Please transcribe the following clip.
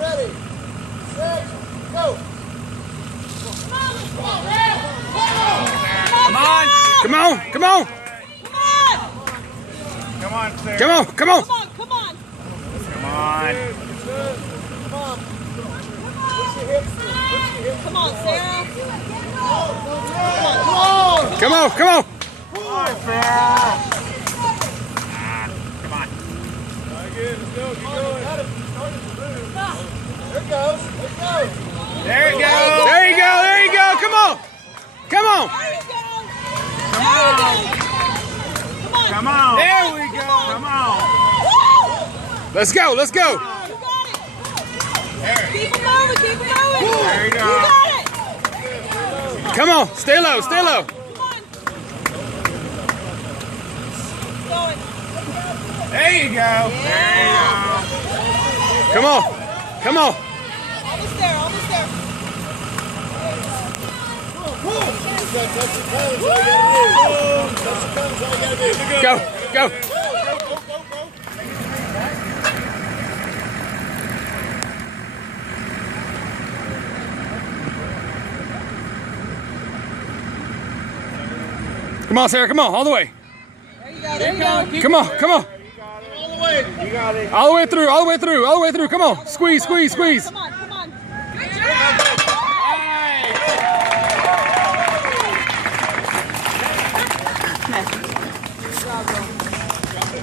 Ready, set, go. Come on! Come on! Come on! Come on, Sarah. Come on! Come on! Come on, come on. Come on. Come on. Push your hips in. Push your hips. Come on, Sarah. Come on! Come on! Come on, Sarah. Come on. Let's go. Keep going. There it goes. There it goes. There you go. There you go! There you go! Come on! Come on! There you go. Come There you on. go. Come on. Come on. There we go! Come on. Woo! Let's go! Let's go! You got it. Keep it moving. Keep it moving. There you go. You got it. Come on! Stay low! Stay low! Come on. Going. There you go. There you go. Come on! Come on! Almost there. Almost there. You got touch the cones. All you gotta do. Touch the cones. All you gotta do. Go! Go! Come on, Sarah! Come on! All the way! There you go. There you go. Come on! Come on! All the way. You got it. All the way through! All the way through! All the way through! Come on! Squeeze! Squeeze! Squeeze! Come on. Come on.